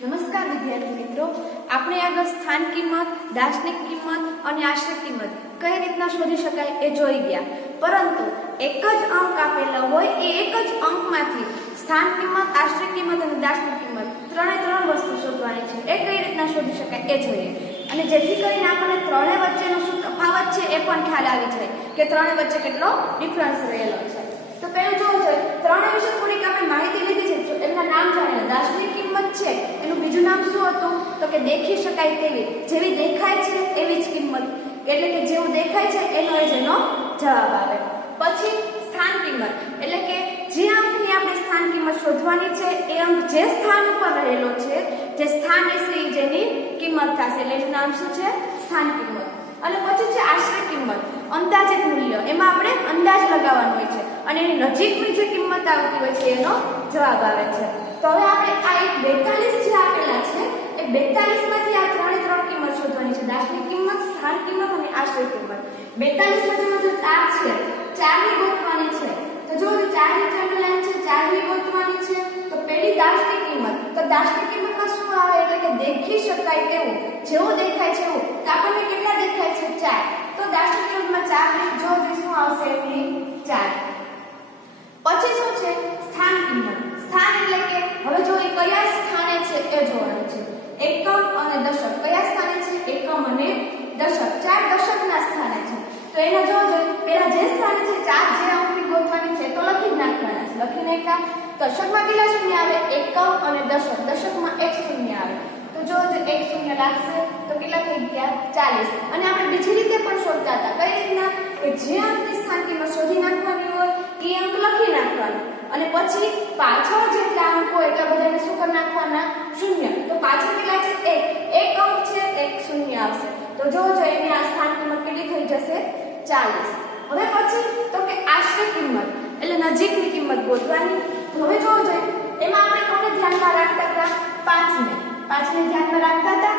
નમસ્કાર વિદ્યાર્થી મિત્રો, આપણે આગળ સ્થાન કિંમત, દાર્શનિક કિંમત અને આશ્રિત કિંમત કઈ રીતના શોધી શકાય એ જોઈ ગયા. પરંતુ એક જ અંક આપેલો હોય એ એક જ અંકમાંથી સ્થાન કિંમત, આશ્રિત કિંમત અને દાર્શનિક કિંમત ત્રણ વસ્તુ શોધવાની છે. એ કઈ રીતના શોધી શકાય એ જોઈએ, અને જેથી કરીને આપણને ત્રણેય વચ્ચેનો શું તફાવત છે એ પણ ખ્યાલ આવી જાય કે ત્રણેય વચ્ચે કેટલો ડિફરન્સ રહેલો છે. તો પહેલું જોવું જોઈએ, ત્રણેય વિશે થોડીક આપણે માહિતી લીધી છે. એમના નામ જાણ્યા. દાર્શનિક કિંમત છે એનું બીજું નામ શું હતું તો કે દેખી શકાય તેવી, જેવી દેખાય છે એવી જ કિંમત, એટલે કે જેવું દેખાય છે એનો જ એનો જવાબ આવે. પછી સ્થાન કિંમત, એટલે કે જે અંકની આપણે સ્થાન કિંમત શોધવાની છે એ અંક જે સ્થાન ઉપર રહેલો છે, જે સ્થાન વિશે જેની કિંમત થશે, એટલે એનું નામ શું છે? સ્થાન કિંમત. અને પછી છે આશ્રિત કિંમત, અંદાજિત મૂલ્ય. એમાં આપણે અંદાજ લગાવવાનો હોય છે અને એની નજીકની જે કિંમત આવતી હોય છે એનો જવાબ આવે છે. તો હવે આપણે આ એક 42 જે આપેલા છે એ 42 માંથી આ ત્રણ કિંમત શોધવાની છે. દાર્શનિક કિંમત, સ્થાન કિંમત અને આશ્રિત કિંમત. 42 માં જો 4 છે, 4 ની ગોતવાની છે. તો જો 4 ની ચેનલ લાઈન છે, 4 ની ગોતવાની છે. તો પહેલી દાર્શનિક કિંમત, તો દાર્શનિક કિંમતમાં શું આવે એટલે કે દેખી શકાય તેવું, જેવું દેખાય છે એવું. તો આપણને કેટલા દેખાય છે? 4. તો દાર્શનિક કિંમતમાં 4 ની જો શું આવશે એની 4. પછી શું છે? સ્થાન કિંમત. સ્થાન એટલે કે હવે જો એ કયા સ્થાને છે એ જોવાનું છે. એકમ અને દશક કયા સ્થાને છે? એકમ અને દશક. 4 દશકના સ્થાને છે. તો એનો જો પહેલા જે સ્થાને છે 4 જે અંકની ગોતવાની છે તો લખી જ નાખવાના છે. લખી નાખ્યા. દશકમાં કેટલા શૂન્ય આવે? એકમ અને દશક. દશકમાં 1 શૂન્ય આવે. તો જો 1 શૂન્ય લાગશે તો કેટલા થઈ ગયા? 40. અને આપણે બીજી રીતે પણ શોધતા હતા. કઈ રીતના? કે જે અંકની સ્થાન કિંમત શોધી નાખવાની હોય એ અંક લખી નાખવાનો, અને પછી પાછળ જેટલા અંકો એટલા બધાને શું કરી નાખવાના? શૂન્ય. તો પાછળ કેટલા છે? 1. એક અંક છે 1 શૂન્ય આવશે. તો જો એની આ સ્થાન કિંમત કેટલી થઈ જશે? 40. હવે પછી તો કે આશ્રિત કિંમત, એટલે નજીકની કિંમત ગોતવાની. હવે જોવો જોઈએ એમાં આપણે કોને ધ્યાનમાં રાખતા હતા? 5ને ધ્યાનમાં રાખતા હતા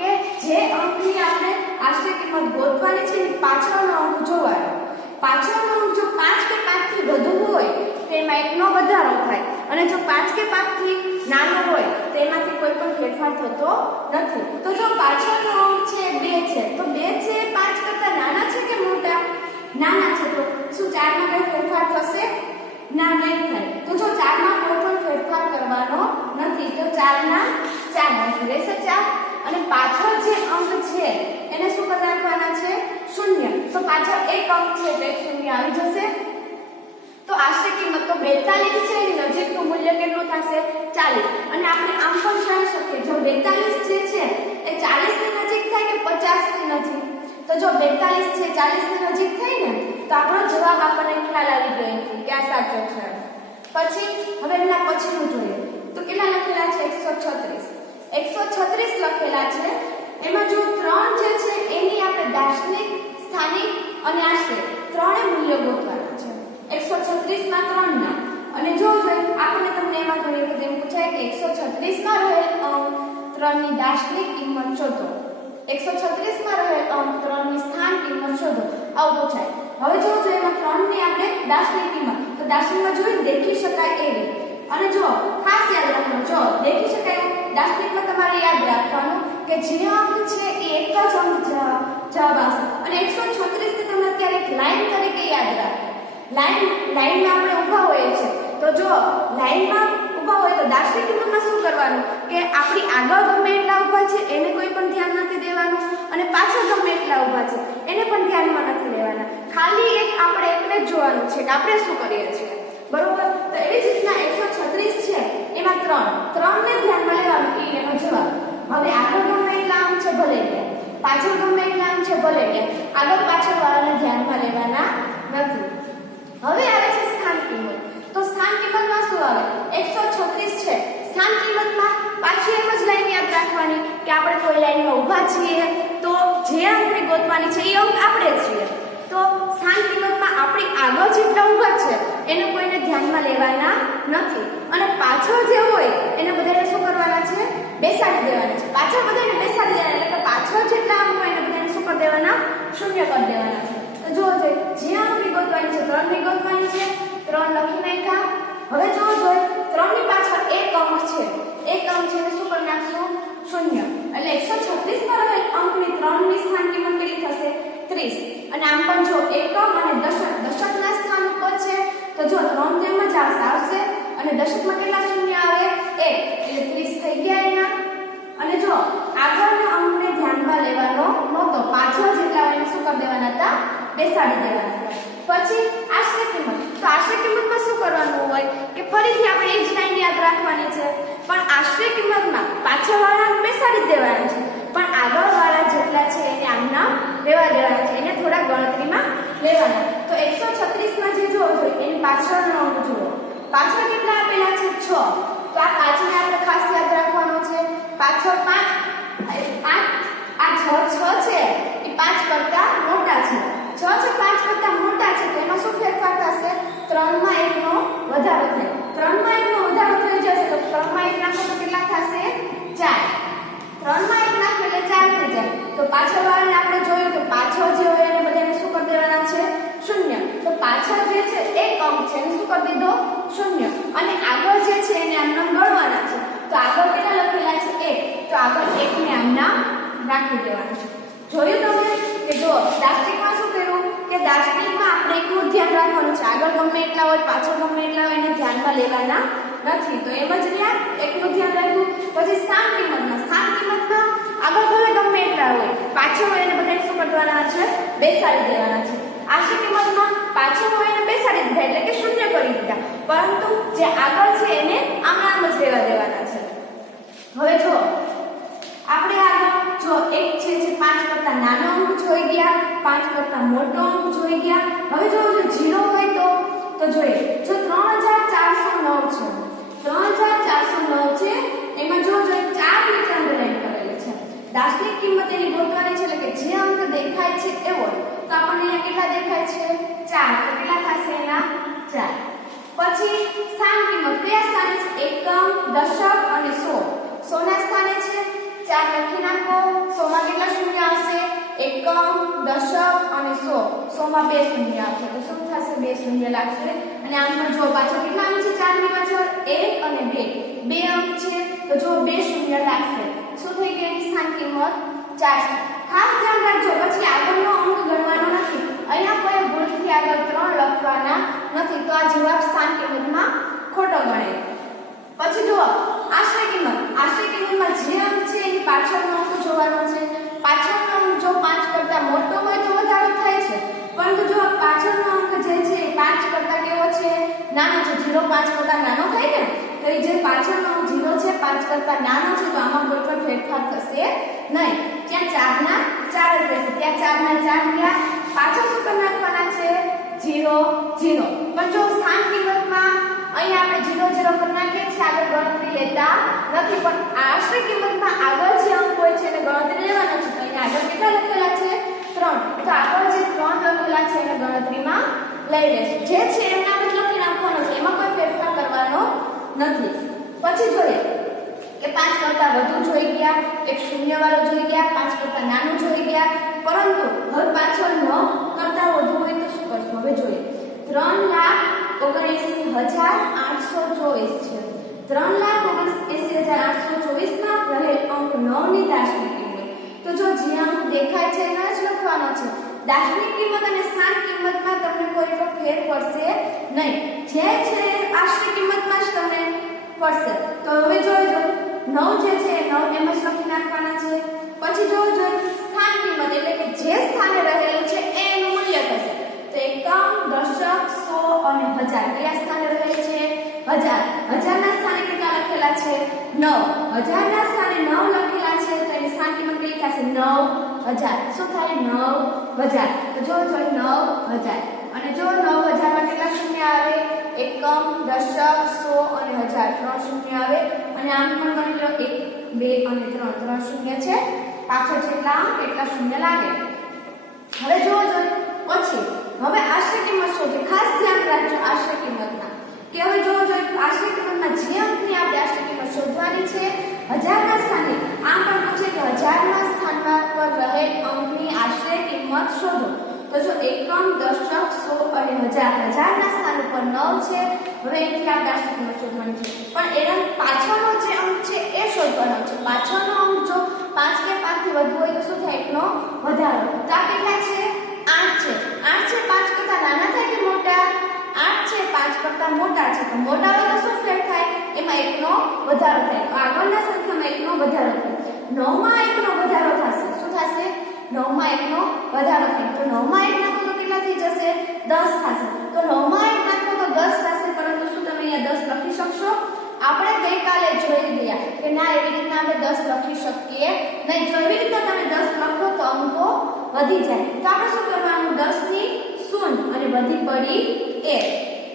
કે જે અંકની આપણે આશ્રિત કિંમત ગોતવાની છે એની પાછળનો અંક જોવાનો. પાછળનો અંક જો 5 કે 5 થી વધુ હોય તો એમાં 1 નો વધારો થાય, અને જો 5 કે 5 થી નાનો હોય તો એમાંથી કોઈ પણ ફેરફાર થતો નથી. તો જો પાછળનો અંક છે 2 છે, તો 2 છે 5 કરતા નાના છે કે મોટા? નાના છે. તો શું 4 માં કોઈ ફેરફાર થશે? ના, નહીં થાય. તો જો 4 માં કોઈ પણ ફેરફાર કરવાનો નથી તો 4 ના 4 રહેશે 4. અને પાછળ જે અંક છે એને શું કરી નાખવાના છે? શૂન્ય. તો પાછળ એક અંક છે તો 1 શૂન્ય આવી જશે. તો આશ્રિત કિંમત તો 42 છે એની નજીકનું મૂલ્ય કેટલું થશે? 40. અને આપણે આમ પણ જાણી શકીએ જો 42 જે છે એ 40 ની નજીક થાય કે 50 ની નજીક? તો જો 42 છે 40 ની નજીક થઈ ને તો આપણો જવાબ આપણને ખ્યાલ આવી ગયો કે આ સાચો છે. પછી હવે એના પછીનું જોઈએ તો કેટલા લખેલા છે? 136 લખેલા છે. એમાં જો 3 જે છે એની આપણે દાર્શનિક, સ્થાનિક અને આશ્રિત ત્રણે મૂલ્ય ગોતવાના છે. 136 માં 3 ના. અને જો આપણને તમને એમાં ઘણી વખત એમ પૂછાય કે 136 માં રહેલ અંક 3 ની દાર્શનિક કિંમત શોધો, 136 માં રહેલ અંક 3 ની સ્થાન કિંમત શોધો, આવું પૂછાય. હવે જો એમાં 3 ની આપણે દાર્શનિક કિંમત, તો દાર્શનિકમાં જોઈએ દેખી શકાય એવી. અને જો ખાસ યાદ રાખવાનું, જો દેખી શકાય દાર્શનિકમાં તમારે યાદ રાખવાનું કે જે અંક છે એ એક જ અંક જવાબ આવશે. અને 136 થી તમે અત્યારે એક લાઈન તરીકે યાદ રાખો. લાઈનમાં આપણે ઊભા હોઈએ છે, તો જો લાઈનમાં ઊભા હોય તો દાર્શનિક કિંમતમાં શું કરવાનું કે આપણી આગળ ગમે એટલા ઊભા છે એને કોઈ પણ ધ્યાન નથી દેવાનું, અને પાછળ ગમે એટલા ઊભા છે એને પણ ધ્યાનમાં નથી લેવાના. ખાલી એક આપણે એકને જ જોવાનું છે કે આપણે શું કરીએ છીએ, બરોબર? તો એવી જ રીતના 136 છે એમાં 3 ને ધ્યાનમાં લેવાનું કે એનો જવાબ. હવે આગળ ગમે એટલા અંક છે ભલે લે, પાછળ ગમે એટલા અંક છે ભલે લે, આગળ પાછળ વાળાને ધ્યાનમાં લેવાના નથી. હવે આવે છે સ્થાન કિંમત. તો સ્થાન કિંમતમાં શું આવે? 136 છે. સ્થાન કિંમતમાં પાછી એમ જ લાઈન યાદ રાખવાની કે આપણે કોઈ લાઈનમાં ઊભા છીએ તો જે અંકની ગોતવાની છે એ અંક આપણે છીએ. તો સ્થાન કિંમતમાં આપણી આગળ જેટલા ઊભા છે એને કોઈને ધ્યાનમાં લેવાના નથી, અને પાછળ જે હોય એને બધાને શું કરવાના છે? બેસાડી દેવાના છે. પાછળ બધાને બેસાડી દેવાના, એટલે કે પાછળ જેટલા અંક હોય એને બધાને શું કરી દેવાના? શૂન્ય કરી દેવાના છે. તો જો જે અંકની ગોતવાની છે 3 ની ગોતવાની છે, 3 લખી નાખ્યા. હવે જો 3 ની પાછળ એક અંક છે, એક અંક છે શું કરી નાખશું? અને આમ પણ જો એકમ અને દશકના સ્થાન ઉપર છે તો જો 3 જેમ જ આવશે અને દશકમાં કેટલા શૂન્ય આવે 1 એટલે 30 થઈ ગયા એના અને જો આગળના અંકને ધ્યાનમાં લેવાનો નહોતો પાછળ જેટલા હોય એને શું કરી દેવાના હતા બેસાડી દેવાના હતા પછી આશ્રય કિંમત તો આશ્રય કિંમતમાં શું કરવાનું હોય કે ફરીથી આપણે એ જ લાઈન યાદ રાખવાની છે પણ આશ્રય કિંમતમાં પાછળવાળાને બેસાડી દેવાના છે પણ આગળવાળા જેટલા છે એને આમના લેવા દેવાના છે એને થોડા ગણતરીમાં લેવાના તો 136 માં જે જોવો જોઈએ એની પાછળનો અંક જુઓ પાછળ કેટલા આપેલા છે 6 તો આ પાછળ આપણે ખાસ યાદ રાખવાનું છે પાછળ 5 આ 6 છે એ 5 કરતા મોટા છે 6 છે 5 કરતા મોટા છે તો એમાં શું ફેરફાર થશે 3 માં 1 નો વધારો થાય 3 માં 1 નો વધારો થઈ જશે તો 3 માં 1 નાખો તો કેટલા થશે 4 3 માં 1 નાખો એટલે 4 થઈ જાય તો પાછળવાળાને આપણે જોયું કે પાછળ જે હોય એને બધાને શું કરી દેવાના છે 0 તો પાછળ જે છે એક અંક છે એને શું કરી દીધો 0 અને આગળ જે છે એને આમનામ ગણવાના છે તો આગળ કેટલા લખેલા છે 1 તો આગળ 1 ને આમનામ રાખી દેવાનું છે જોયું તમે કે જો દાષ્ટિકમાં શું કર્યું કે દાષ્ટિકમાં આપણે એકનું ધ્યાન રાખવાનું છે આગળ ગમે એટલા હોય પાછળ ગમે એટલા હોય એને ધ્યાનમાં લેવાના નથી તો એમ જ રહ્યા એકનું ધ્યાન રાખવું પછી સ્થાન કિંમતમાં આગળ ભલે ગમે એટલા હોય પાછળ હોય એને બધાને શું કરવાના છે બેસાડી દેવાના છે આશ્રય કિંમતમાં પાછળ હોય એને બેસાડી દીધા એટલે કે શૂન્ય કરી દીધા પરંતુ જે આગળ છે એને આમ જ રહેવા દેવાના છે હવે જો આપણે આગળ જો એક છે જે 5 કરતા નાનો અંક જોઈ ગયા 5 કરતા મોટો અંક જોઈ ગયા હવે જો 0 હોય તો જોઈએ જો 3409 છે 3409 છે એમાં જો 4 નીચે અંડરલાઈન કરેલી છે દાર્શનિક કિંમત એની ગોતવાની છે એટલે કે જે અંક દેખાય છે એવો તો આપણને અહીંયા કેટલા દેખાય છે 4 તો કેટલા થશે એના 4 પછી સ્થાન કિંમત કયા સ્થાને છે એકમ દશક અને 100 ના સ્થાને છે 4 લખી નાખો 100 માં કેટલા શૂન્ય આવશે એકમ દશક અને 100 માં 2 શૂન્ય આવશે તો શું થશે 2 શૂન્ય લાગશે અને આમ પણ જો પાછળ કેટલા અંક છે 4 ની પાછળ 1 અને 2 અંક છે તો જો 2 શૂન્ય લાગશે શું થઈ ગઈ એની સ્થાન કિંમત 4 ખાસ ધ્યાન રાખજો પછી આગળનો અંક ગણવાનો નથી અહીંયા કોઈ ભૂલથી આગળ 3 લખવાના નથી તો આ જવાબ સ્થાન કિંમતમાં ખોટો ગણાય પછી જો આશ્રય કિંમતમાં જે અંક છે એની પાછળનો અંક જોવાનો છે પાછળનો અંક જો 5 કરતા મોટો હોય તો વધારો થાય છે પરંતુ જો પાછળનો અંક જે છે એ 5 કરતા કેવો છે નાનો છે 0 5 કરતા નાનો થાય ને તો એ જે પાછળનો અંક 0 છે 5 કરતા નાનો છે તો આમાં કોઈ પણ ફેરફાર થશે નહીં ત્યાં 4 ના 4 જ રહેશે ત્યાં 4 ના 4 ગયા પાછળ શું કરી નાખવાના છે 0 0 પણ જો સ્થાન કિંમતમાં અહીંયા આપણે 0 0 કરી નાખીએ છીએ આગળ ગણતરી લેતા નથી પણ આશ્રય કિંમતમાં આગળ જે અંક હોય છે એને ગણતરી લેવાનો છે તો અહીંયા આગળ કેટલા લખેલા છે 3 તો આગળ જે 3 લખેલા છે એને ગણતરીમાં લઈ લેશું જે છે એમને આપણે લખી નાખવાનો છે એમાં કોઈ ફેરફાર કરવાનો નથી પછી જોઈએ કે 5 કરતા વધુ જોઈ ગયા એક શૂન્ય વાળો જોઈ ગયા 5 કરતા નાનું જોઈ ગયા પરંતુ હવે પાછળ 9 કરતા વધુ હોય તો શું કરશું હવે જોઈએ 3,79,824 છે 3,79,824 માં રહેલ અંક 9 ની દાર્શનિક કિંમત તો જો જે અંક દેખાય છે એને જ લખવાનો છે દાર્શનિક કિંમત અને સ્થાન કિંમતમાં તમને કોઈ પણ ફેર પડશે નહીં જે છે આશ્રય કિંમતમાં જ તમને પડશે તો હવે જોજો 9 જે છે 9 એમ જ લખી નાખવાના છે પછી જોજો સ્થાન કિંમત એટલે કે જે સ્થાને રહેલું છે એનું મૂલ્ય થશે તો એકમ દશક 100 અને 1000 કયા સ્થાને રહે છે 1000 ના સ્થાને કેટલા લખેલા છે 9 1000 ના સ્થાને 9 લખેલા છે તો એની સ્થાન કિંમત કેટલી થશે 9000 શું થાય 9000 તો જો 9000 અને જો 9000 માં કેટલા શૂન્ય આવે એકમ દશક 100 અને 1000 3 શૂન્ય આવે અને આમ પણ ગણી લો 1 2 અને 3 શૂન્ય છે પાછળ જેટલા અંક એટલા શૂન્ય લાગે હવે જોજો પછી હવે આશ્રય કિંમત શોધો ખાસ ધ્યાન રાખજો આશ્રય કિંમતમાં કે હવે જોજો આશ્રય કિંમતમાં જે અંકની આપણે આશ્રય કિંમત શોધવાની છે 1000 ના સ્થાને આમ પણ પૂછે કે 1000 ના સ્થાનમાં પર રહેલ અંકની આશ્રય કિંમત શોધો તો જો એકમ દશક 100 અને 1000 ના સ્થાન ઉપર 9 છે હવે અહીંથી આપણે આશ્રય કિંમત શોધવાની છે પણ એનો પાછળનો જે અંક છે એ શોધવાનો છે પાછળનો અંક જો 5 કે 5 થી વધુ હોય તો શું થાય એકનો વધારો તો આ કેટલા છે 8 8 છે. 8 છે 5 કરતા નાના થાય કે મોટા? 8 છે 5 કરતા મોટા છે. તો મોટા હોય તો શું ફેર થાય? એમાં 1 નો વધારો થાય. તો આગળના સંખ્યામાં 1 નો વધારો થાય. 9 માં 1 નો વધારો થશે. શું થશે? 9 માં 1 નો વધારો થાય. તો 9 માં 1 નાખો તો કેટલા થઈ જશે? 10 થશે. તો 9 માં 1 નાખો તો 10 થશે. પરંતુ શું તમે અહીંયા 10 લખી શકશો? આપણે ગઈકાલે જોઈ ગયા કે ના એવી રીતના આપણે 10 લખી શકીએ નહીં. જો એવી રીતના તમે 10 લખો તો અંકો વધી જાય. તો આપણે શું કરવાનું? 10 ની શૂન અને વધી પડી 1.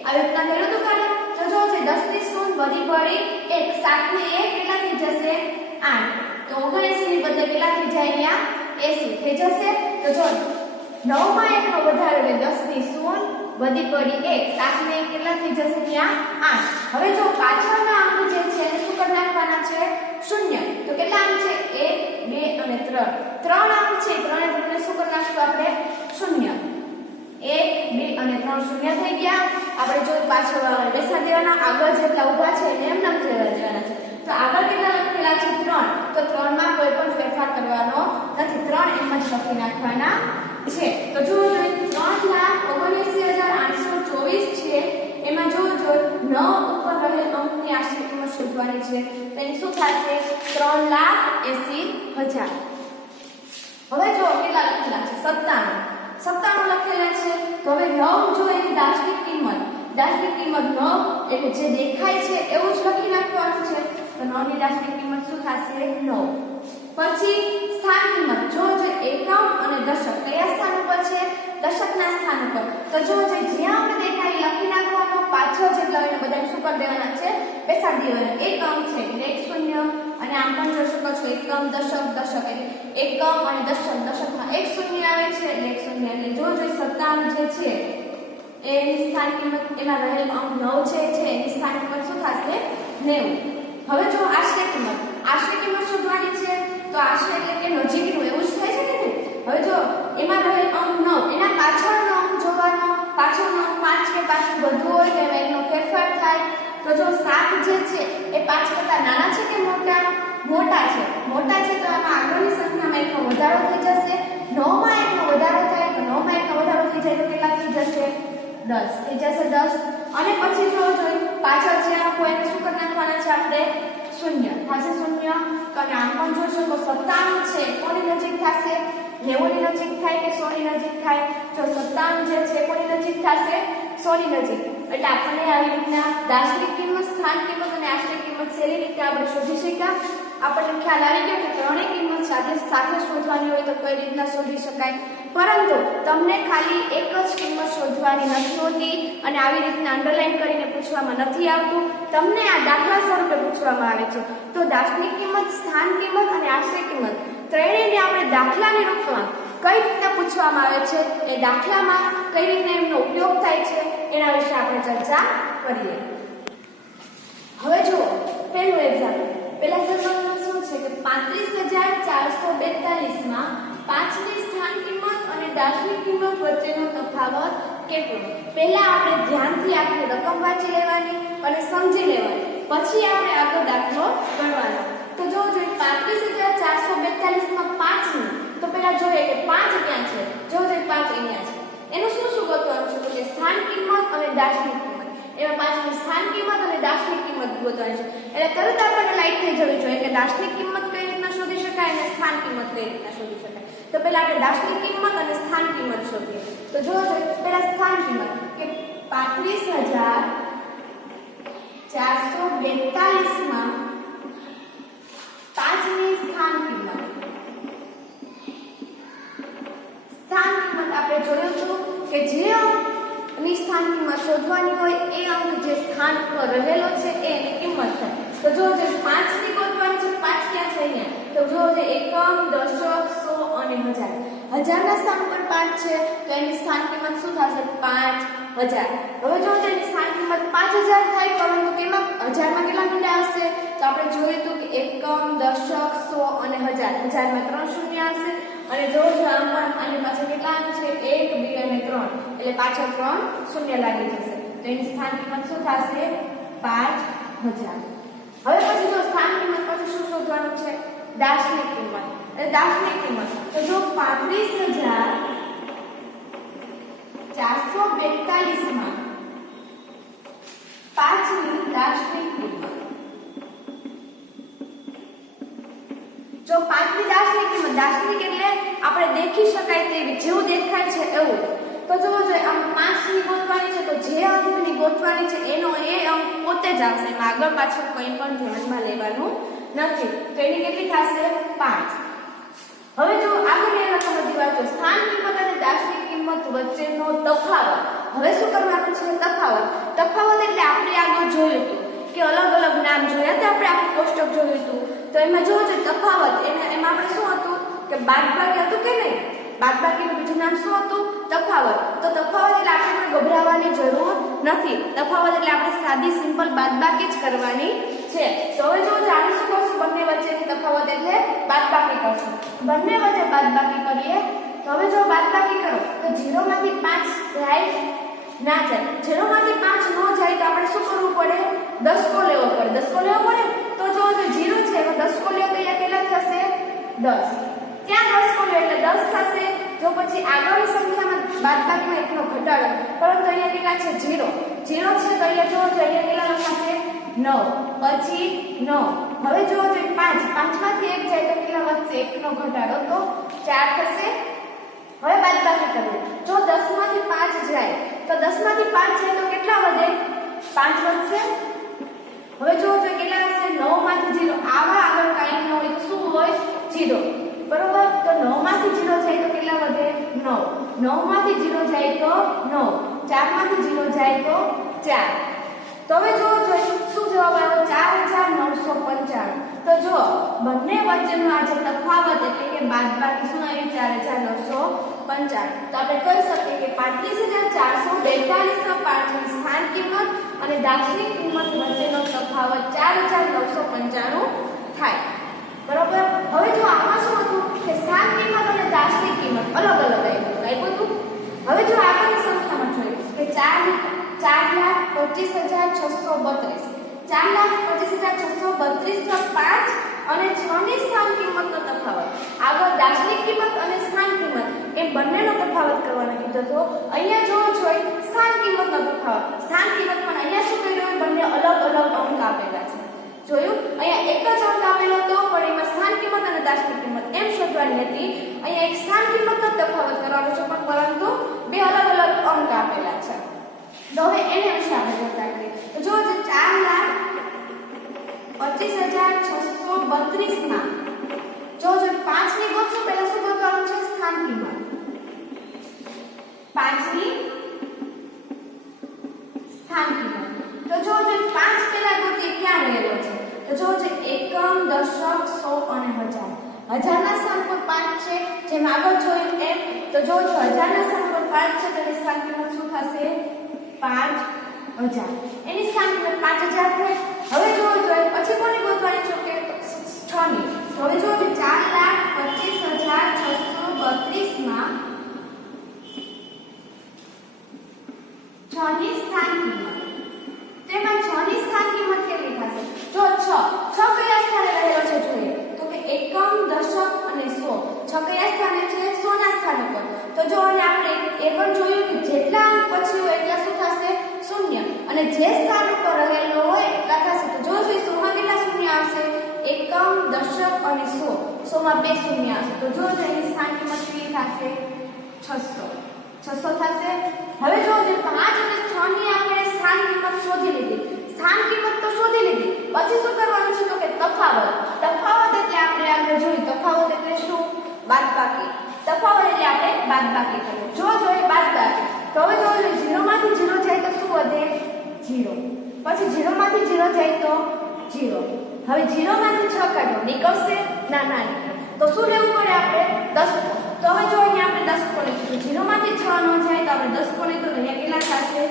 આવી રીતના કર્યું તો કાલે. તો જો છે 10 ની શૂન વધી પડી 1. 7 ને 1 કેટલા થઈ જશે? 8. તો 79 ની બદલે કેટલા થઈ જાય? અહીંયા 80 થઈ જશે. તો જો 9 માં 1 નો વધારો એટલે 10 ની શૂન વધી પડી 1. 7 ને 1 કેટલા થઈ જશે? ત્યાં 8. હવે જો પાછળના અંક જે છે એને શું કરી નાખવાના છે? શૂન્ય. તો કેટલા અંક છે? 1 2 અને 3. 3 અંક છે. 3 ને 3 ને શું કરી નાખશું આપણે? શૂન્ય. 1 2 અને 3 શૂન્ય થઈ ગયા. આપણે જો પાછળ બેસાડી દેવાના. આગળ જેટલા ઊભા છે એને એમ નામ દેવાના છે. તો આગળ કેટલા લખેલા છે? 3. તો 3 માં કોઈ પણ ફેરફાર કરવાનો નથી. 3 એમ જ લખી નાખવાના છે. તો જો 3,79,824 છે. એમાં જો 9 ઉપર રહેલ અંકની આશરે કિંમત શોધવાની છે. તો એની શું થશે? 3,80,000. હવે જો કેટલા લખેલા છે? 97 લખેલા છે. તો હવે 9 જો એની દાર્શનિક કિંમત 9 એટલે જે દેખાય છે એવું જ લખી નાખવાનું છે. તો 9 ની દાર્શનિક કિંમત શું થશે? 9. પછી સ્થાન કિંમત જો એકમ અને દશક કયા સ્થાન ઉપર છે? દશકના સ્થાન ઉપર. તો જો જ્યાં આપણે દેખાય લખી નાખવાનો. પાછળ જેટલા હોય બધાને શું કરી દેવાના છે? બેસાડી દેવાના. એકમ છે એટલે 1 શૂન્ય અને આમ પણ જોઈ શકો છો એકમ દશક એટલે એકમ અને દશકમાં 1 શૂન્ય આવે છે એટલે 1 શૂન્ય. એટલે જો 57 જે છે એની સ્થાન કિંમત એમાં રહેલ અંક 9 છે એની સ્થાન કિંમત શું થશે? 90. હવે જો આશ્રય કિંમત શોધવાની છે. તો આશ્રય એટલે કે નજીકનું એવું જ થાય છે ને. હવે જો એમાં રહેલ અંક 9 એના પાછળનો અંક જોવાનો. પાછળનો અંક 5 કે 5 વધુ હોય તો એમાં એનો ફેરફાર થાય. તો જો 7 જે છે એ 5 કરતા નાના છે કે મોટા? મોટા છે. તો આમાં આગળની સંખ્યામાં 1 નો વધારો થઈ જશે. 9 માં 1 નો વધારો થાય. તો 9 માં 1 નો વધારો થઈ જાય તો કેટલા થઈ જશે? 10 થઈ જશે. 10 અને પછી જો પાછળ જે અંક હોય એને શું કરી નાખવાના છે આપણે? શૂન્ય થશે. શૂન્ય. તો આમ પણ જોઈ શકો 57 છે કોની નજીક થશે? 90 ની નજીક થાય કે 100 ની નજીક થાય? જો 57 જે છે કોની નજીક થશે? 100 ની નજીક. એટલે આપણને આવી રીતના દાર્શનિક કિંમત, સ્થાન કિંમત અને આશ્રય કિંમત સેલી રીતે આપણે શોધી શક્યા. આપણને ખ્યાલ આવી ગયો કે ત્રણેય કિંમત સાથે શોધવાની હોય તો કઈ રીતના શોધી શકાય. પરંતુ તમને ખાલી એક જ કિંમત શોધવાની નથી હોતી અને આવી રીતના અંડરલાઈન કરીને પૂછવામાં નથી આવતું. તમને આ દાખલા સ્વરૂપે પૂછવામાં આવે છે. તો દાર્શનિક કિંમત, સ્થાન કિંમત અને આશ્રય કિંમત ત્રણેયને આપણે દાખલાની રૂપમાં કઈ રીતના પૂછવામાં આવે છે, એ દાખલામાં કઈ રીતના એમનો ઉપયોગ થાય છે એના વિશે આપણે ચર્ચા કરીએ. હવે જુઓ પહેલું એક્ઝામ્પલ. પહેલા એક્ઝામ્પલમાં શું છે કે 35,442 માં 5 ની સ્થાન કિંમત અને દાર્શનિક કિંમત વચ્ચેનો તફાવત કેટલો? પહેલા આપણે ધ્યાનથી આખી રકમ વાંચી લેવાની અને સમજી લેવાની, પછી આપણે આગળ દાખલો ગણવાનો. તો જો 35,442 માં 5 ની, તો પહેલા જોઈએ કે 5 ક્યાં છે. જો 5 અહીંયા છે. એનું શું ગોતવાનું છે? તો કે સ્થાન કિંમત અને દાર્શનિક કિંમત. એમાં 5 ની સ્થાન કિંમત અને દાર્શનિક કિંમત ગોતવાની છે. એટલે તરત આપણને લાઈટ થઈ જવી જોઈએ કે દાર્શનિક કિંમત કઈ રીતના શોધી શકાય અને સ્થાન કિંમત કઈ રીતના શોધી શકાય. તો પહેલા આપણે દાર્શનિક કિંમત અને સ્થાન કિંમત શોધીએ. તો જો પહેલા સ્થાન કિંમત કે 35,442 માં 5 ની સ્થાન કિંમત. સ્થાન કિંમત આપણે જોયું હતું કે જે અંકની સ્થાન કિંમત શોધવાની હોય એ અંક જે સ્થાન પર રહેલો છે એની કિંમત થાય. તો જો 5 ની ગોતવાની છે. 5 ક્યાં છે? અહીંયા. તો જો એકમ, દશક, 100 અને 1000. 1000 ના સ્થાન પર 5 છે તો એની સ્થાન કિંમત શું થશે? 5000. હવે જો એની સ્થાન કિંમત 5000 થાય, પરંતુ તેમાં 1000 માં કેટલા મીંડા હશે? તો આપણે જોયું હતું કે એકમ, દશક, 100 અને 1000. 1000 માં 3 શૂન્ય હશે અને જો આમ પણ આની પાછળ કેટલા અંક છે? 1 2 અને 3 એટલે પાછળ 3 શૂન્ય લાગી જશે. તો એની સ્થાન કિંમત શું થશે? 5000. હવે પછી જો સ્થાન કિંમત પછી શું શોધવાનું છે? દાર્શનિક કિંમત. એટલે દાર્શનિક કિંમત તો જો 35,442 442 માં 5 ની દાર્શનિક કિંમત, જો 5 ની દાર્શનિક કિંમત, દાર્શનિક એટલે આપણે દેખી શકાય તેવી, જેવું દેખાય છે એવું, તો જો આમ 5 ની ગોતવાની છે તો જે અંકની ગોતવાની છે એનો એ અંક પોતે જ આવશે, એમાં આગળ પાછળ કંઈ પણ ધ્યાનમાં લેવાનું નથી, તો એની કેટલી થશે 5. હવે જો આગળ એના સમજી વાંચો, સ્થાન કિંમત અને દાર્શનિક કિંમત વચ્ચેનો તફાવત. હવે શું કરવાનું છે? તફાવત એટલે આપણે આગળ જોયું હતું કે અલગ અલગ નામ જોયા હતા, આપણે આખું કોષ્ટક જોયું હતું, તો એમાં જો છે તફાવત, એમાં આપણે શું હતું કે બાદબાકી હતું કે નહીં, બાદબાકીનું બીજું નામ શું હતું? તફાવત. તો તફાવત એટલે આપણે ગભરાવાની જરૂર નથી, તફાવત એટલે આપણે સાદી સિમ્પલ બાદબાકી જ કરવાની છે. તો હવે જો આને શું કરશું? બંને વચ્ચેની તફાવત એટલે બાદબાકી કરશું, બંને વચ્ચે બાદબાકી કરીએ તો હવે જો બાદબાકી કરો તો 0 માંથી 5 જાય ના જાય, 0 માંથી 5 ન જાય તો આપણે શું કરવું પડે? દસકો લેવો પડે. દસકો લેવો પડે તો જો 0 છે એમાં દસકો લેવો તો અહીંયા કેટલા થશે? 10. ત્યાં દસકો લે એટલે 10 થશે. જો પછી આગળની સંખ્યામાં બાદબાકીમાં એકનો ઘટાડો, પરંતુ અહીંયા કેટલા છે? 0 છે તો અહીંયા જો અહીંયા કેટલા લખાશે? 9, પછી 9. હવે જો 5 માંથી 1 જાય તો કેટલા વધશે? 1 નો ઘટાડો તો 4 થશે. હવે બાદબાકી કરીએ, જો 10 માંથી 5 જાય તો 10 માંથી 5 જાય તો કેટલા વધે? 5 વધશે. હવે જો કેટલા હશે? 9 માંથી 0, આવા આગળ કાંઈ ન હોય તો શું હોય? 0, બરોબર. તો 9 માંથી 0 જાય તો કેટલા વધે? 9. 9 માંથી 0 જાય તો 9, 4 માંથી 0 જાય તો 4. તો હવે જો શું જવાબ આવ્યો? 4995. તો જો બંને વચ્ચેનો આ જે તફાવત એટલે કે બાદબાકી શું આવ્યું? 4995. તો આપણે કહી શકીએ કે 35442 પાંચની સ્થાન કિંમત અને દાર્શનિક કિંમત વચ્ચેનો તફાવત 4995 થાય, બરોબર. હવે જો આમાં શું હતું કે સ્થાન કિંમત અને દાર્શનિક કિંમત અલગ અલગ આપ્યું હતું. હવે જો આગળની સંખ્યામાં જોઈએ કે 4,25,632, 4,25,632 નો 5 અને 6 ની સ્થાન કિંમતનો તફાવત. આગળ દાર્શનિક કિંમત અને સ્થાન કિંમત એ બંનેનો તફાવત કરવાનો કીધો હતો. અહીંયા જો જોઈ સ્થાન કિંમતનો તફાવત, સ્થાન કિંમત પણ અહીંયા શું કર્યું? બંને અલગ અલગ અંક આપેલા છે. જોયું? અહીંયા એક જ અંક આપેલો હતો પણ એમાં સ્થાન કિંમત અને દાર્શનિક કિંમત એમ શોધવાની હતી. અહીંયા એક સ્થાન કિંમતનો તફાવત કરવાનો છે પણ પરંતુ બે અલગ અલગ અંક આપેલા છે. તો હવે એને વિશે આપણે ચર્ચા કરીએ. તો જો 4,25,632 માં જો 5 ની ગોતશું, પહેલા શું ગોતવાનું છે? સ્થાન કિંમત. 5 ની સ્થાન કિંમત. તો જો 5 પહેલા ગોતી ક્યાં રહેલો છે? તો જો એકમ, દશક, સો અને હજાર. હજારના સ્થાન પર 5 છે, જેમ આગળ જોયું એમ. તો જો હજારના સ્થાન પર 5 છે તો એની સ્થાન કિંમત શું થશે? 5000. એની સ્થાન કિંમત 5000 થાય. હવે જો પછી કોની ગોતવાની છે કે 6 ની. હવે જો 4,25,632 માં 6 ની સ્થાન કિંમત. તેમાં 6 ની સ્થાન કિંમત કેટલી થશે? જો 6 કયા સ્થાને રહેલો છે જોઈએ તો કે એકમ, દશક અને સો. 6 કયા સ્થાને છે? 100 ના સ્થાન પર. તો જો આપણે એ પણ જોયું કે જેટલા અંક પછી હોય એટલા શું થશે? શૂન્ય. અને જે સ્થાન ઉપર રહેલો હોય એટલા થશે. તો જો 100 માં કેટલા શૂન્ય આવશે? એકમ, દશક અને સો. 100 માં 2 શૂન્ય આવશે. તો જો એની સ્થાન કિંમત કેટલી થશે? 600 થશે. હવે જો 5 અને 6 ની આપણે સ્થાન કિંમત શોધી લીધી. સ્થાન કિંમત તો શોધી લીધી, પછી શું કરવાનું છે? તો કે તફાવત. તફાવત એટલે આપણે આગળ જોયું, તફાવત એટલે શું? બાદબાકી. તફાવત એટલે આપણે બાદબાકી કરવું. જો બાદબાકી તો હવે જો 0 માંથી 0 જાય તો શું વધે? 0. પછી 0 માંથી 0 જાય તો 0. હવે 0 માંથી 6 કાઢો, નીકળશે? ના નીકળે. તો શું લેવું પડે આપણે? 10. તો હવે જો અહીંયા આપણે 10 કો લઈશું. 0 માંથી 6 ન જાય તો આપણે 10 કો લઈશું તો અહીંયા કેટલા થશે?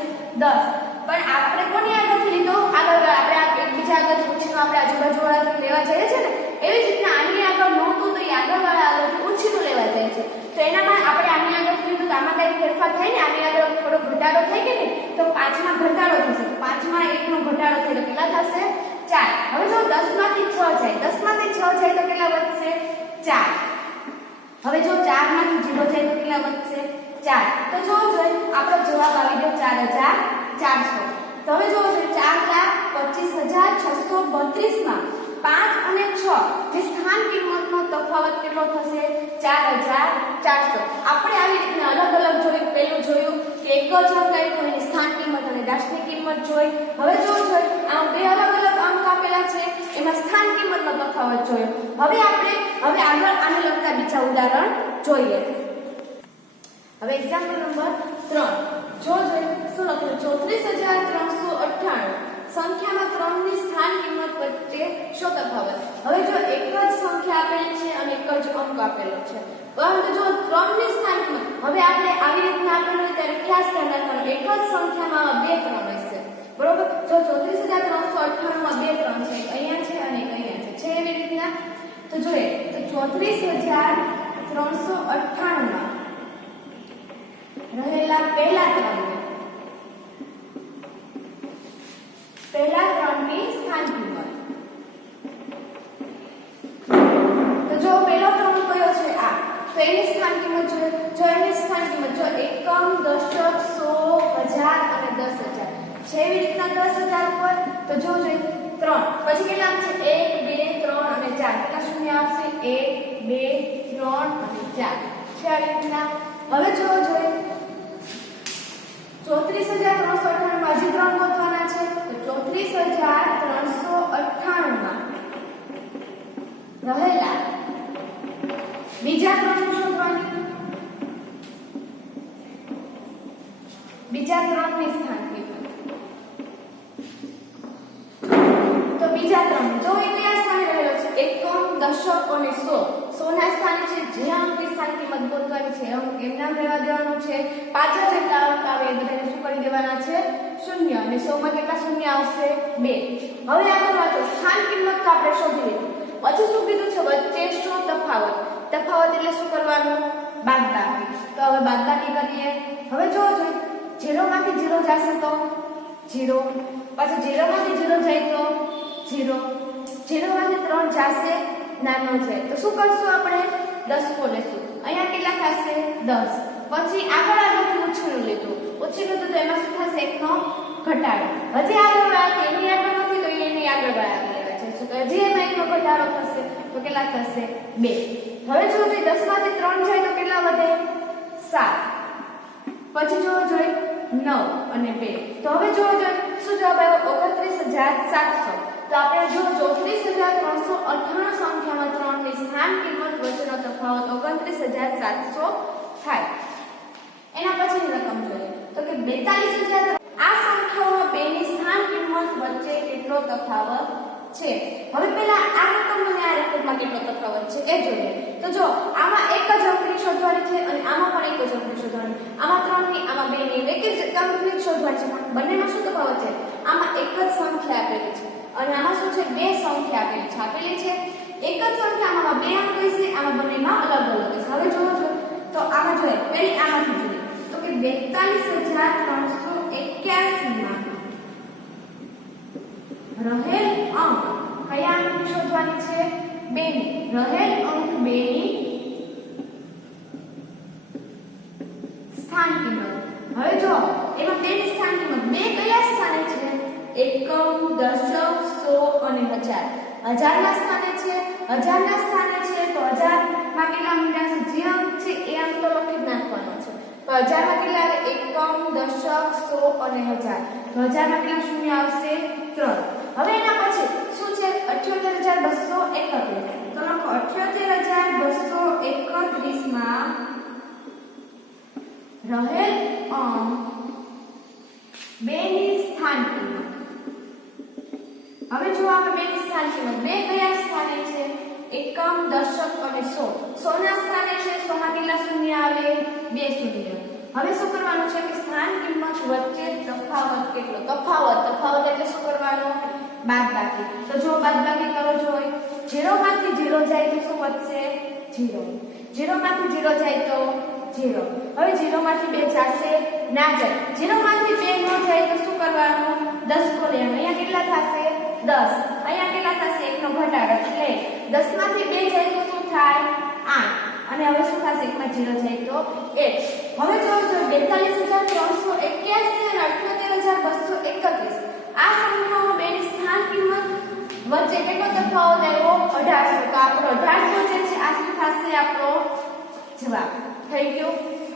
10. પણ આપણે કોની આગળથી લીધો? આગળ આપણે એકબીજા આગળ ઉછીનો આપણે આજુબાજુવાળાથી લેવા જઈએ છે ને, એવી જ રીતના આની આગળ નહોતું તો એ આગળવાળા આગળથી ઉછીનું લેવા જાય છે. તો એનામાં આપણે આની આગળ લીધું તો આમાં કંઈક ફેરફાર થાય ને, આની આગળ થોડો ઘટાડો થઈ કે નહીં, તો 5 માં ઘટાડો થશે. 5 માં 1 નો ઘટાડો થાય તો કેટલા થશે? 4. હવે જો 10 માંથી 6 જાય, 10 માંથી 6 જાય તો કેટલા વધશે? 4. હવે જો 4 માંથી 0 જાય તો કેટલા વધશે? 4 તો જો જોઈએ આપણો જવાબ આવી ગયો 4400 તો હવે જો 4,25,632 માં 5 અને 6 જે સ્થાન કિંમતનો તફાવત કેટલો થશે 4400 આપણે આવી રીતના અલગ અલગ જોયું પહેલું જોયું કે એક જ અંક આપ્યો એની સ્થાન કિંમત અને દાશની કિંમત જોઈ હવે જો જોઈએ આ બે અલગ અલગ અંક આપેલા છે એમાં સ્થાન કિંમતનો તફાવત જોયો હવે આગળ આને લગતા બીજા ઉદાહરણ જોઈએ હવે એક્ઝામ્પલ નંબર 3 જો જોઈએ શું લખ્યું 34398 સંખ્યામાં 3 ની સ્થાન કિંમત વચ્ચે શું તફાવત હવે જો એક જ સંખ્યા આપેલી છે અને એક જ અંક આપેલો છે પરંતુ જો 3 ની સ્થાન કિંમત હવે આપણે આવી રીતના આપેલું હોય ત્યારે ખાસ ધ્યાન રાખવાનું એક જ સંખ્યામાં બે 3 હશે બરોબર જો 34398 માં બે 3 છે અહીંયા છે અને અહીંયા છે એવી રીતના તો જોઈએ તો 34398 માં રહેલા પહેલા 3 ની સ્થાન કિંમત તો જો પહેલો 3 કયો છે આ તો એની સ્થાન કિંમત જો એની સ્થાન કિંમત જો એકમ દશક 100 1000 અને 10000 છે એવી રીતના 10000 ઉપર તો જો જોઈએ 3 પછી કેટલા છે 1 2 3 અને 4 કેટલા શૂન્ય આવશે 1 2 3 અને 4 છે આ રીતના હવે જો જોઈએ 34398 માં હજી 3 ગોતવાના છે તો 34398 માં રહેલા બીજા 3 શોધવાની બીજા 3 ની સ્થાન કિંમત તો બીજા 3 જો એ કયા સ્થાને રહેલો છે એકમ દશક અને 100 ના સ્થાને છે જે અંકની સ્થાન કિંમત ગોતવાની છે અંક એમ નામ રહેવા દેવાનો છે પાછળ જેટલા અંક આવે એ બધાને શું કરી દેવાના છે શૂન્ય અને 100 માં કેટલા શૂન્ય આવશે 2 હવે આગળ વાંચો સ્થાન કિંમત તો આપણે શોધી લીધી પછી શું કીધું છે વચ્ચે શું તફાવત એટલે શું કરવાનું બાદબાકી તો હવે બાદબાકી કરીએ હવે જો 0 માંથી 0 જશે તો 0 પછી 0 માંથી 0 જાય તો 0 0 માંથી 3 જશે નાનો છે તો શું કરશું આપણે 10 કો લેશું અહીંયા કેટલા થશે 10 પછી આગળથી ઉછીનું લીધું તો એમાં શું થશે એકનો ઘટાડો હજી આગળ વાળા એની આગળ નથી તો એની આગળ વાળા લેવા છે શું હજી એમાં એકનો ઘટાડો થશે તો કેટલા થશે 2 હવે જો 10 માંથી 3 જાય તો કેટલા વધે 7 પછી જો જોઈએ 9 અને 2 તો હવે જો શું જવાબ આવ્યો 29700 તો આપણે જો 34398 સંખ્યામાં 3 ની સ્થાન કિંમત વચ્ચેનો તફાવત 29700 થાય એના પછીની રકમ જોઈએ તો કે 42000 આ સંખ્યાઓમાં 2 ની સ્થાન કિંમત વચ્ચે કેટલો તફાવત છે હવે પહેલા આ રકમ અને આ રકમમાં કેટલો તફાવત છે એ જોઈએ તો જો આમાં એક જ અંકની શોધવાની છે અને આમાં પણ એક જ અંકની શોધવાની આમાં 3 ની આમાં 2 ની એક જ અંકની શોધવાની છે પણ બંનેમાં શું તફાવત છે આમાં એક જ સંખ્યા આપેલી છે અને આમાં શું છે બે સંખ્યા આપેલી છે એક જ સંખ્યામાં બે અંક હશે આમાં બંનેમાં અલગ અલગ હશે હવે જોવો તો આમાં જોઈએ પહેલી આમાંથી જોઈએ તો કે 42381 માં રહેલ અંક કયા અંકની શોધવાની છે 2 ની રહેલ અંક 2 ની સ્થાન કિંમત હવે જો એમાં 2 ની સ્થાન કિંમત 2 કયા સ્થાને છે એકમ દશક 100 અને 1000 1000 ના સ્થાને છે 1000 ના સ્થાને છે તો 1000 માં કેટલા મૂલ્ય છે જે અંક છે એ અંક તો લખી નાખવાનો છે તો 1000 માં કેટલા આવે એકમ દશક 100 અને 1000 તો 1000 માં કેટલા શૂન્ય આવશે 3 હવે એના પછી શું છે 78231 તો લખો 78231 માં રહેલ અંક 2 ની સ્થાન કિંમત હવે જો આપણે 2 ની સ્થાન કિંમત 2 કયા સ્થાને છે એકમ દશક અને 100 ના સ્થાને છે 100 માં કેટલા શૂન્ય આવે 2 શૂન્ય હવે શું કરવાનું છે કે સ્થાન કિંમત વચ્ચે તફાવત કેટલો તફાવત એટલે શું કરવાનું બાદબાકી તો જો બાદબાકી કરો જોઈએ 0 માંથી 0 જાય તો શું વધશે 0 0 માંથી 0 જાય તો 0 હવે 0 માંથી 2 જશે ના જાય 0 માંથી 2 ન જાય તો શું કરવાનું 10 કો લેવાનું અહીંયા કેટલા થશે 10 અહીંયા કેટલા થશે એકનો ઘટાડો એટલે 10 માંથી 2 જાય તો શું થાય 8 અને હવે શું થશે 1 માં 0 જાય તો 1. હવે જો 42,381 અને 78,231 આ સંખ્યાઓ બેની સ્થાન કિંમત વચ્ચે કેટલો તફાવત આવ્યો 1800. તો આપણો 1800 જે છે આ શું થશે આપણો જવાબ થઈ ગયો.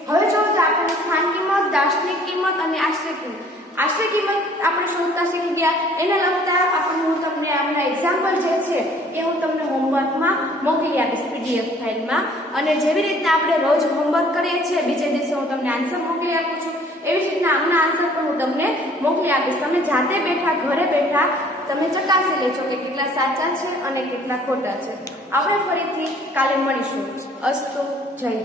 હવે જો આપણે સ્થાન કિંમત, દાર્શનિક કિંમત અને આશ્રય કિંમત આપણે શોધતા શીખી ગયા. એને લગતા હું તમને આપણા એક્ઝામ્પલ જે છે એ હું તમને હોમવર્કમાં મોકલી આપીશ PDF ફાઇલમાં. અને જેવી રીતના આપણે રોજ હોમવર્ક કરીએ છીએ બીજે દિવસે હું તમને આન્સર મોકલી આપું છું, એવી જ રીતના આમના આન્સર પણ હું તમને મોકલી આપીશ. તમે જાતે બેઠા ઘરે બેઠા તમે ચકાસી લેજો કે કેટલા સાચા છે અને કેટલા ખોટા છે. આપણે ફરીથી કાલે મળીશું. અસ્તુ. જય.